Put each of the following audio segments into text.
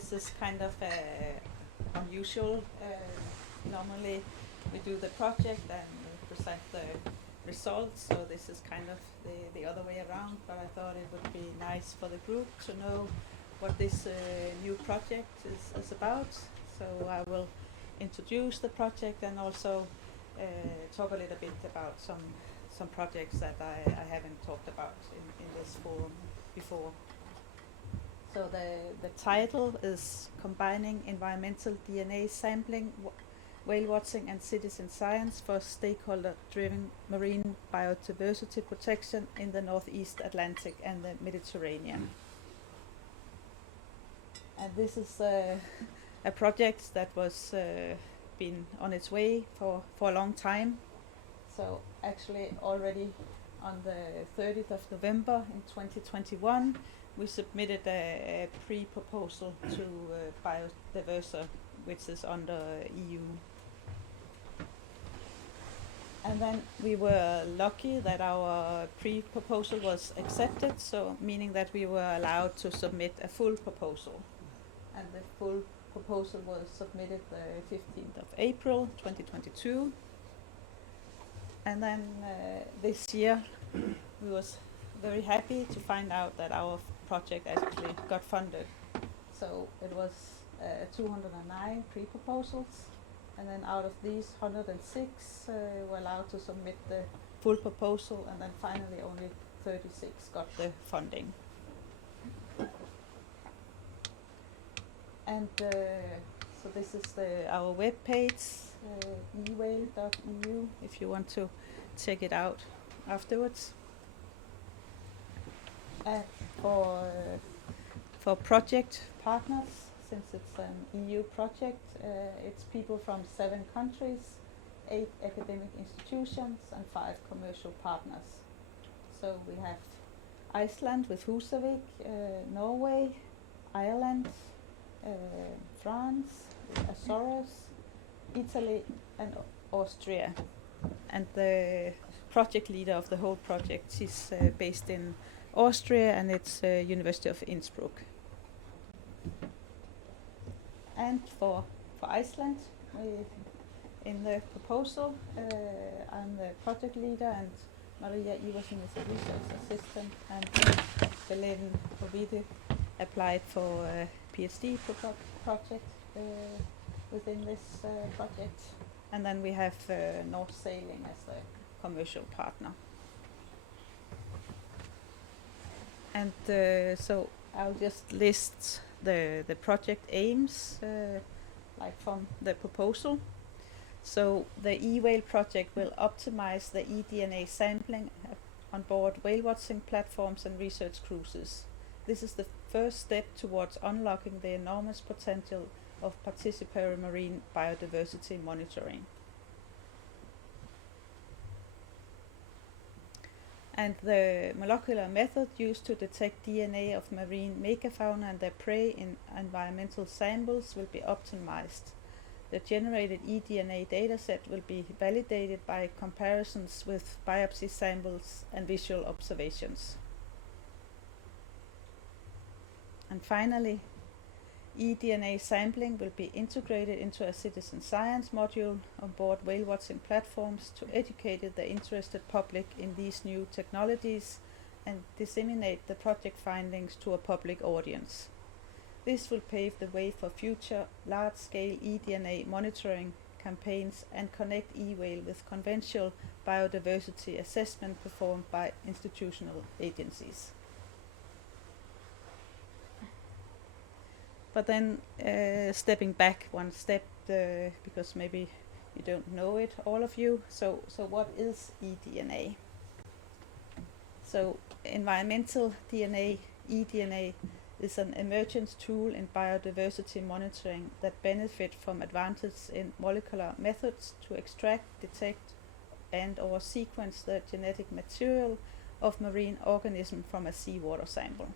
this is kind of unusual. Normally we do the project and present the results, so this is kind of the other way around, but I thought it would be nice for the group to know what this new project is about. So I will introduce the project and also talk a little bit about some projects that I haven't talked about in this forum before. So the title is Combining Environmental DNA Sampling, Whale Watching and Citizen Science for Stakeholder-Driven Marine Biodiversity Protection in the Northeast Atlantic and the Mediterranean. And this is a project that was been on its way for a long time. So actually already on the 30th of November in 2021 we submitted a pre-proposal to Biodiversa, which is under EU. And then we were lucky that our pre-proposal was accepted, so meaning that we were allowed to submit a full proposal. And the full proposal was submitted the 15th of April 2022. And then this year we was very happy to find out that our project actually got funded. So it was 209 pre-proposals, and then out of these 106 were allowed to submit the full proposal, and then finally only 36 got the funding. And so this is our web page, ewhale.eu, if you want to check it out afterwards. For project partners, since it's an EU project, it's people from 7 countries, 8 academic institutions and 5 commercial partners. So we have Iceland with Húsavík, Norway, Ireland, France, Azores, Italy and Austria. And the project leader of the whole project is based in Austria, and it's University of Innsbruck. And for Iceland, in the proposal, I'm the project leader, and Marianne is a research assistant, and Belen Ovide applied for a PhD project within this project. And then we have North Sailing as the commercial partner. And so I'll just list the project aims, like from the proposal. So the eWhale project will optimize the eDNA sampling on board whale watching platforms and research cruises. This is the first step towards unlocking the enormous potential of participatory marine biodiversity monitoring. And the molecular method used to detect DNA of marine megafauna and their prey in environmental samples will be optimized. The generated eDNA dataset will be validated by comparisons with biopsy samples and visual observations. And finally, eDNA sampling will be integrated into a citizen science module on board whale watching platforms to educate the interested public in these new technologies and disseminate the project findings to a public audience. This will pave the way for future large-scale eDNA monitoring campaigns and connect eWhale with conventional biodiversity assessment performed by institutional agencies. But then stepping back one step, because maybe you don't know it, all of you. So what is eDNA? So environmental DNA, eDNA, is an emergent tool in biodiversity monitoring that benefit from advances in molecular methods to extract, detect and/or sequence the genetic material of marine organisms from a seawater sample.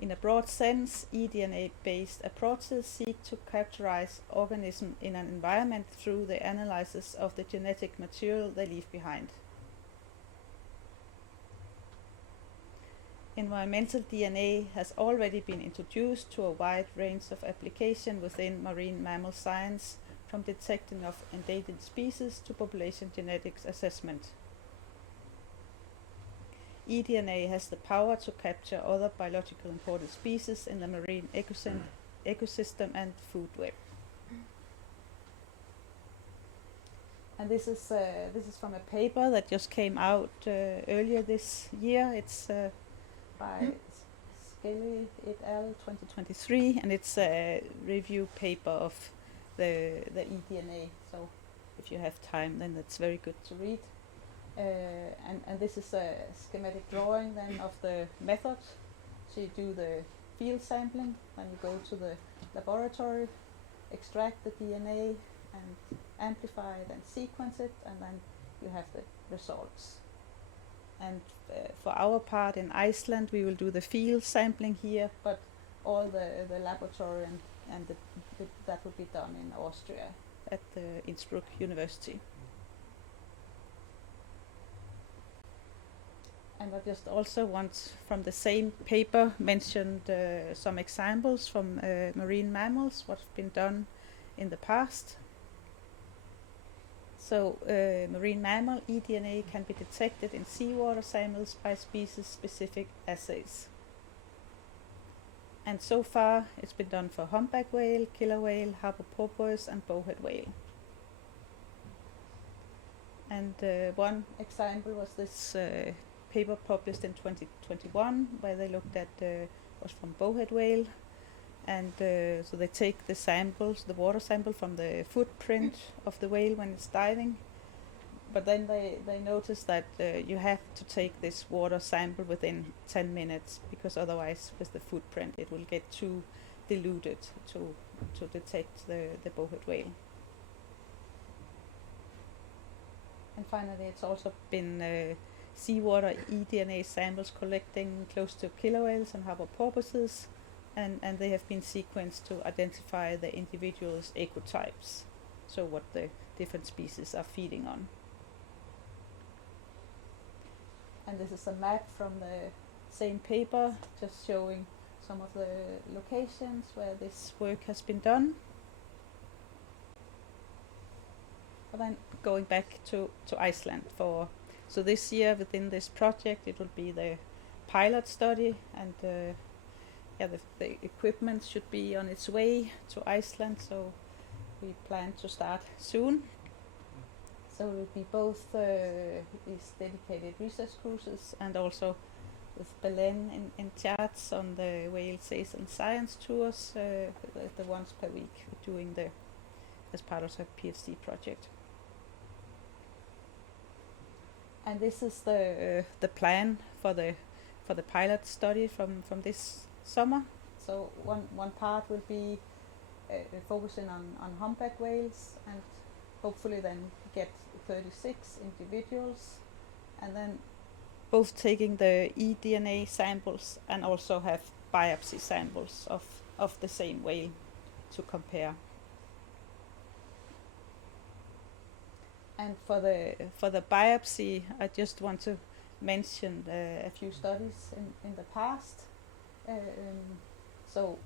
In a broad sense, eDNA-based approaches seek to characterize organisms in an environment through the analysis of the genetic material they leave behind. Environmental DNA has already been introduced to a wide range of application within marine mammal science, from detecting of endangered species to population genetics assessment. eDNA has the power to capture other biological important species in the marine ecosystem and food web. And this is from a paper that just came out earlier this year. It's by Skelly et al. 2023, and it's a review paper of the eDNA. So if you have time, then that's very good to read. And this is a schematic drawing then of the method. So you do the field sampling, then you go to the laboratory, extract the DNA and amplify it and sequence it, and then you have the results. And for our part in Iceland, we will do the field sampling here, but all the laboratory and that will be done in Austria at the Innsbruck University. And I just also want, from the same paper, mentioned some examples from marine mammals, what's been done in the past. So marine mammal eDNA can be detected in seawater samples by species-specific assays. And so far it's been done for humpback whale, killer whale, harbour porpoise and bowhead whale. And one example was this paper published in 2021, where they looked at was from bowhead whale, and so they take the samples, the water sample from the footprint of the whale when it's diving, but then they notice that you have to take this water sample within 10 minutes, because otherwise with the footprint it will get too diluted to detect the bowhead whale. And finally, it's also been seawater eDNA samples collecting close to killer whales and harbour porpoises, and they have been sequenced to identify the individual's ecotypes, so what the different species are feeding on. And this is a map from the same paper, just showing some of the locations where this work has been done. But then going back to Iceland for, so this year within this project it will be the pilot study, and the equipment should be on its way to Iceland, so we plan to start soon. So it will be both these dedicated research cruises and also with Belen in charge on the whale says and science tours, the once per week doing as part of a PhD project. And this is the plan for the pilot study from this summer. So one part will be focusing on humpback whales, and hopefully then get 36 individuals, and then both taking the eDNA samples and also have biopsy samples of the same whale to compare. And for the biopsy, I just want to mention a few studies in the past. So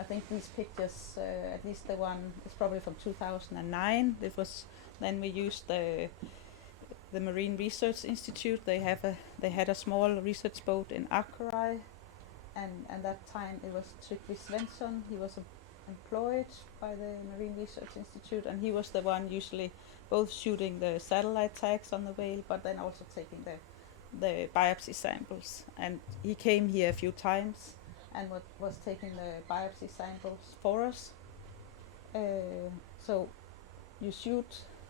I think these pictures, at least the one is probably from 2009. It was then we used the Marine Research Institute. They had a small research boat in Akurey, and that time it was Tryggvi Svensson. He was employed by the Marine Research Institute, and he was the one usually both shooting the satellite tags on the whale, but then also taking the biopsy samples. And he came here a few times and was taking the biopsy samples for us. So you see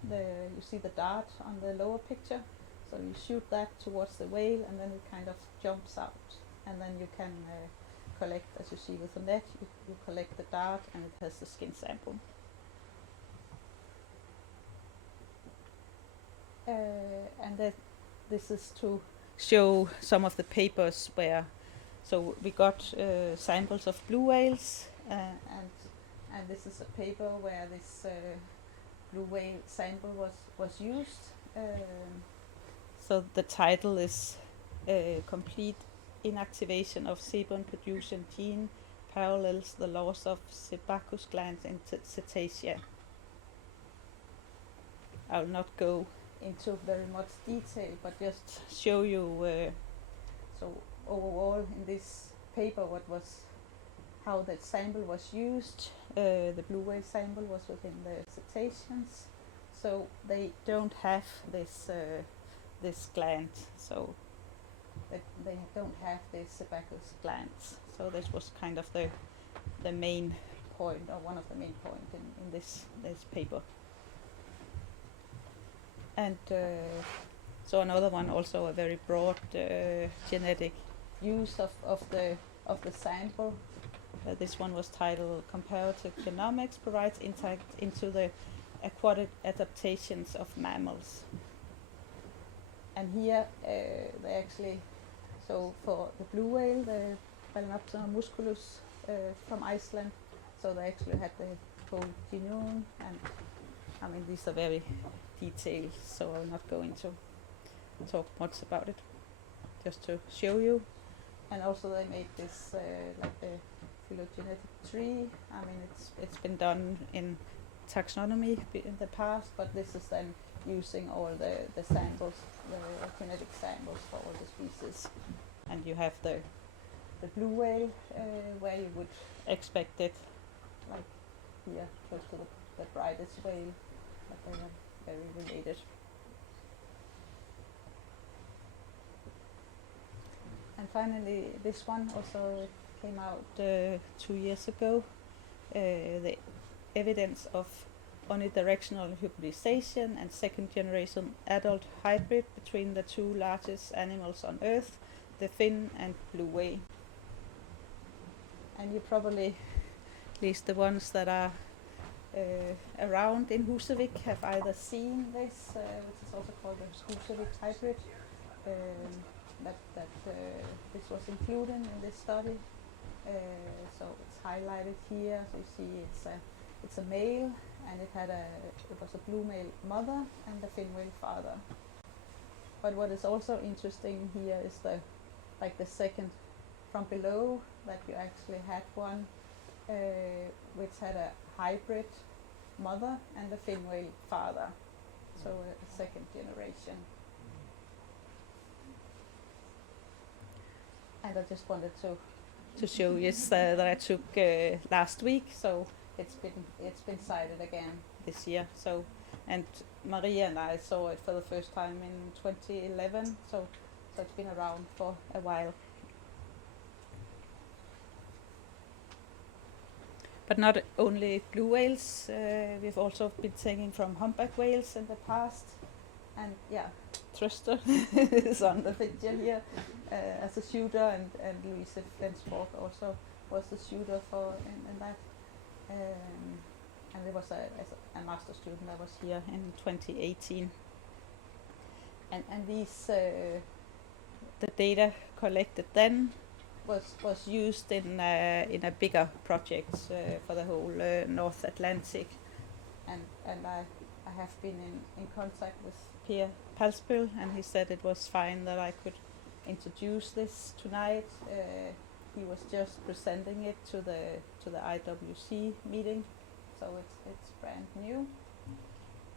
the dart on the lower picture, so you shoot that towards the whale, and then it kind of jumps out, and then you can collect, as you see with the net, you collect the dart, and it has the skin sample. And this is to show some of the papers where, so we got samples of blue whales, and this is a paper where this blue whale sample was used. So the title is Complete Inactivation of sebum-producing gene parallels the loss of sebaceous glands in cetacea. I will not go into very much detail, but just show you. So overall, in this paper, how the sample was used. The blue whale sample was within the cetaceans, so they don't have this gland. So they don't have the sebaceous glands. So this was kind of the main point, or one of the main points in this paper. And so another one, also a very broad genetic use of the sample. This one was titled "Comparative Genomics Provides Insight into the Aquatic Adaptations of Mammals." And here they actually, so for the blue whale, the Balanoptera musculus from Iceland, so they actually had the whole genome, and I mean these are very detailed, so I will not go into talk much about it, just to show you. And also they made this like the phylogenetic tree. I mean it's been done in taxonomy in the past, but this is then using all the samples, the genetic samples for all the species. And you have the blue whale where you would expect it, like here close to the brightest whale, but they are very related. And finally, this one also came out 2 years ago. The evidence of unidirectional hybridization and second generation adult hybrid between the two largest animals on Earth, the fin and blue whale. And you probably, at least the ones that are around in Husavik, have either seen this, which is also called the Husavik hybrid. This was included in this study, so it's highlighted here. So you see, it's a male, and it was a blue male mother and the fin whale father. But what is also interesting here is the second from below, that you actually had one which had a hybrid mother and the fin whale father, so a second generation. And I just wanted to show you that I took last week, so it's been cited again this year. So, and Marianne and I saw it for the first time in 2011, so it's been around for a while. But not only blue whales, we've also been taking from humpback whales in the past. And yeah, Trøster is on the picture here as a shooter, and Louise Flensborg also was the shooter in that. And there was a master student that was here in 2018. And these the data collected then was used in a bigger project for the whole North Atlantic, and I have been in contact with Per Palsbøl, and he said it was fine that I could introduce this tonight. He was just presenting it to the IWC meeting, so it's brand new.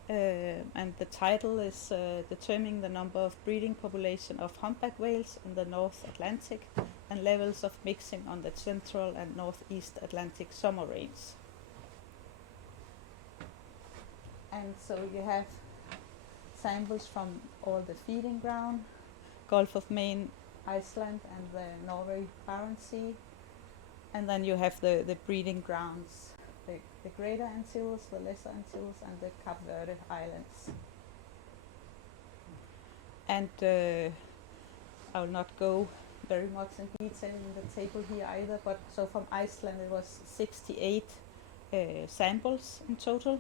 And the title is Determining the Number of Breeding Population of Humpback Whales in the North Atlantic and Levels of Mixing on the Central and Northeast Atlantic Summer Range. And so you have samples from all the feeding ground, Gulf of Maine, Iceland, and the Norway Barents Sea. And then you have the breeding grounds, the Greater Antilles, the Lesser Antilles, and the Cape Verde Islands. And I will not go very much in detail in the table here either, but so from Iceland it was 68 samples in total.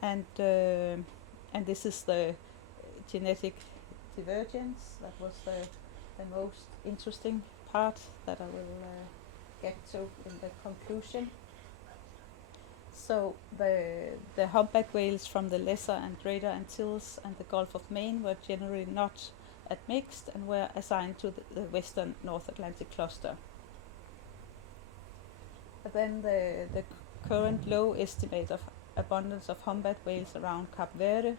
And this is the genetic divergence. That was the most interesting part that I will get to in the conclusion. So the humpback whales from the Lesser and Greater Antilles and the Gulf of Maine were generally not admixed and were assigned to the Western North Atlantic cluster. But then the current low estimate of abundance of humpback whales around Cape Verde,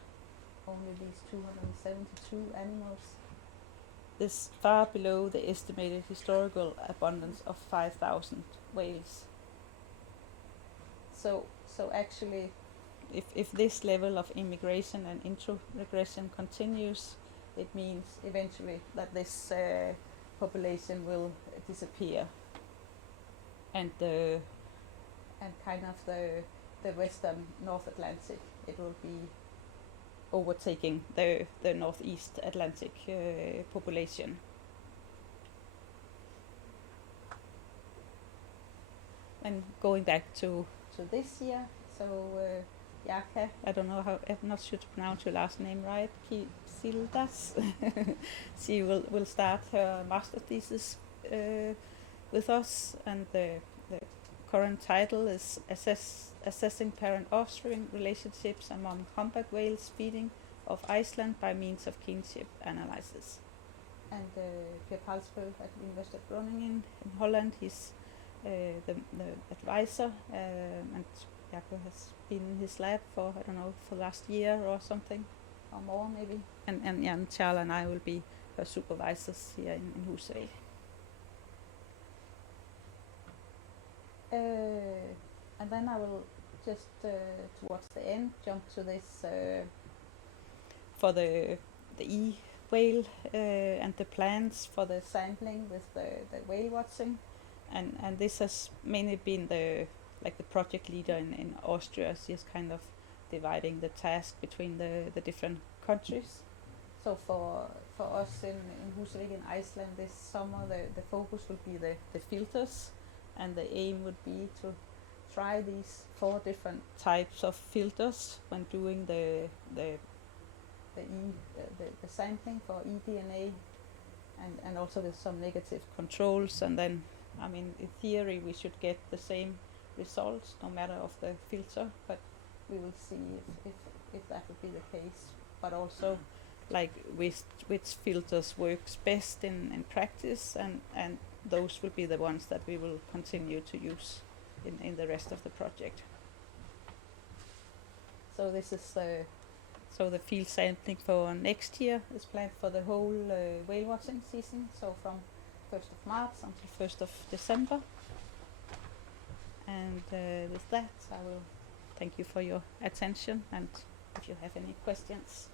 only these 272 animals, is far below the estimated historical abundance of 5,000 whales. So actually, if this level of immigration and introgression continues, it means eventually that this population will disappear, and kind of the Western North Atlantic, it will be overtaking the Northeast Atlantic population. And going back to this year, so Jaka, I don't know how, I'm not sure to pronounce your last name right, Sildas. She will start her master thesis with us, and the current title is Assessing Parent-Offspring Relationships Among Humpback Whales Feeding of Iceland by Means of Kinship Analysis. And Pierre Palsbø at University of Groningen in Holland, he's the advisor, and Jakob has been in his lab for, I don't know, for last year or something, or more maybe. And Jan, Charles and I will be her supervisors here in Husøy. And then I will just, towards the end, jump to this for the E-whale and the plans for the sampling with the whale watching. And this has mainly been the project leader in Austria. She's kind of dividing the task between the different countries. So for us in Husøy in Iceland this summer, the focus will be the filters, and the aim would be to try these 4 different types of filters when doing the sampling for eDNA, and also with some negative controls. And then, I mean, in theory we should get the same results no matter of the filter, but we will see if that would be the case. But also, like, which filters works best in practice, and those will be the ones that we will continue to use in the rest of the project. So this is the field sampling for next year is planned for the whole whale watching season, so from 1st of March until 1st of December. And with that, I will thank you for your attention, and if you have any questions.